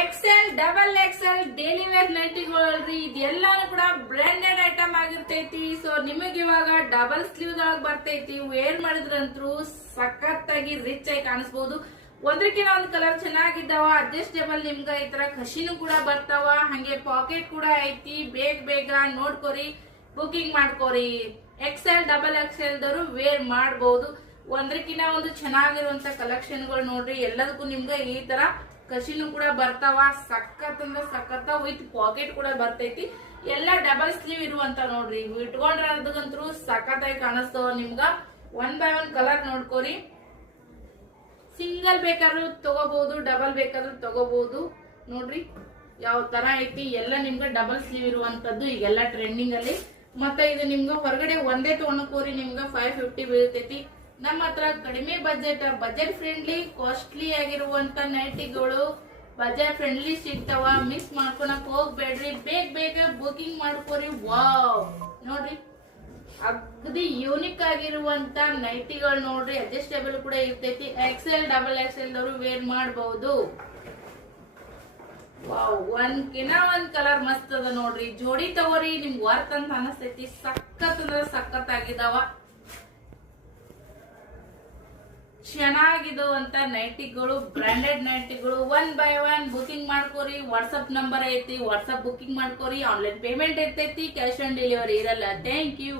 Excel double Excel daily wear ನೈಟಿಗಳಲ್ರಿ ಇದೆಲ್ಲಾನು ಕೂಡ ಬ್ರಾಂಡೆಡ್ ಐಟಮ್ ಆಗಿರ್ತೈತಿ. ಸೊ ನಿಮಗ್ ಇವಾಗ ಡಬಲ್ ಸ್ಲೀವ್ ಒಳಗ್ ಬರ್ತೈತಿ. ವೇರ್ ಮಾಡಿದ್ರಂತ್ರು ಸಖತ್ತಾಗಿ ರಿಚ್ ಆಗಿ ಕಾಣಿಸಬಹುದು. ಒಂದ್ರಕ್ಕಿಂತ ಒಂದ್ ಕಲರ್ ಚೆನ್ನಾಗಿದ್ದಾವ. ಅಡ್ಜಸ್ಟೇಬಲ್ ನಿಮ್ಗ ಈ ತರ ಖುಷಿನೂ ಕೂಡ ಬರ್ತಾವ. ಹಂಗೆ ಪಾಕೆಟ್ ಕೂಡ ಐತಿ. ಬೇಗ ನೋಡ್ಕೋರಿ, ಬುಕಿಂಗ್ ಮಾಡ್ಕೋರಿ. ಎಕ್ಸೆಲ್ ಡಬಲ್ ಎಕ್ಸೆಲ್ ದವರು ವೇರ್ ಮಾಡಬಹುದು. ಒಂದ್ರಕ್ಕಿಂತ ಒಂದು ಚೆನ್ನಾಗಿರುವಂತ ಕಲೆಕ್ಷನ್ ಗಳು ನೋಡ್ರಿ. ಎಲ್ಲದಕ್ಕೂ ನಿಮ್ಗ ಈ ತರ ಕಶಿನು ಕೂಡ ಬರ್ತಾವ. ಸಖತ್ ಅಂದ್ರೆ ಸಖತ್ತ ವಿತ್ ಪಾಕೆಟ್ ಕೂಡ ಬರ್ತೈತಿ. ಎಲ್ಲ ಡಬಲ್ ಸ್ಲೀವ್ ಇರುವಂತ ನೋಡ್ರಿ. ಇಟ್ಕೊಂಡ್ರಂತೂ ಸಖತ್ತಾಗಿ ಕಾಣಿಸ್ತಾವ. ನಿಮ್ಗ ಒನ್ ಬೈ ಒನ್ ಕಲರ್ ನೋಡ್ಕೋರಿ. ಸಿಂಗಲ್ ಬೇಕಾದ್ರೂ ತಗೋಬಹುದು, ಡಬಲ್ ಬೇಕಾದ್ರೂ ತಗೋಬಹುದು. ನೋಡ್ರಿ ಯಾವ ತರ ಐತಿ. ಎಲ್ಲ ನಿಮ್ಗ ಡಬಲ್ ಸ್ಲೀವ್ ಇರುವಂತದ್ದು ಈಗೆಲ್ಲ ಟ್ರೆಂಡಿಂಗ್ ಅಲ್ಲಿ. ಮತ್ತೆ ಇದು ನಿಮ್ಗ ಹೊರಗಡೆ ಒಂದೇ ತಗೊಳಕೋರಿ ನಿಮ್ಗ 550 ಬೀಳ್ತೈತಿ. ನಮ್ಮ ಹತ್ರ ಕಡಿಮೆ ಬಜೆಟ್ ಫ್ರೆಂಡ್ಲಿ ಕಾಸ್ಟ್ಲಿ ಆಗಿರುವಂತ ನೈಟಿಗಳು ಬಜೆಟ್ ಫ್ರೆಂಡ್ಲಿ ಸಿಗ್ತಾವ. ಮಿಸ್ ಮಾಡ್ಕೊಳಕ್ ಹೋಗ್ಬೇಡ್ರಿ. ಬೇಗ ಬುಕಿಂಗ್ ಮಾಡ್ಕೋರಿ. ವಾವ್ ನೋಡ್ರಿ ಅಗದಿ ಯೂನಿಕ್ ಆಗಿರುವಂತ ನೈಟಿಗಳು ನೋಡ್ರಿ. ಅಡ್ಜಸ್ಟೇಬಲ್ ಕೂಡ ಇರ್ತೈತಿ. ಎಕ್ಸೆಲ್ ಡಬಲ್ ಎಕ್ಸೆಲ್ ದವರು ವೇರ್ ಮಾಡಬಹುದು. ವಾವ್ ಒಂದ್ಕಿನ ಒಂದ್ ಕಲರ್ ಮಸ್ತ್ ಅದ ನೋಡ್ರಿ. ಜೋಡಿ ತಗೋರಿ, ನಿಮ್ಗೆ ವರ್ತ್ ಅಂತ ಅನಸ್ತೈತಿ. ಸಖತ್ ಅಂದ್ರೆ ಸಖತ್ ಆಗಿದಾವ. ಚೆನ್ನಾಗಿರುವಂತ ನೈಟಿಗಳು, ಬ್ರಾಂಡೆಡ್ ನೈಟಿಗಳು. ಒನ್ ಬೈ ಒನ್ ಬುಕಿಂಗ್ ಮಾಡ್ಕೋರಿ. ವಾಟ್ಸ್ಆಪ್ ನಂಬರ್ ಐತಿ, ವಾಟ್ಸ್ಆಪ್ ಬುಕಿಂಗ್ ಮಾಡ್ಕೋರಿ. ಆನ್ಲೈನ್ ಪೇಮೆಂಟ್ ಇರ್ತೈತಿ. ಕ್ಯಾಶ್ ಆನ್ ಡೆಲಿವರಿ ಇರಲ್ಲ. Thank you.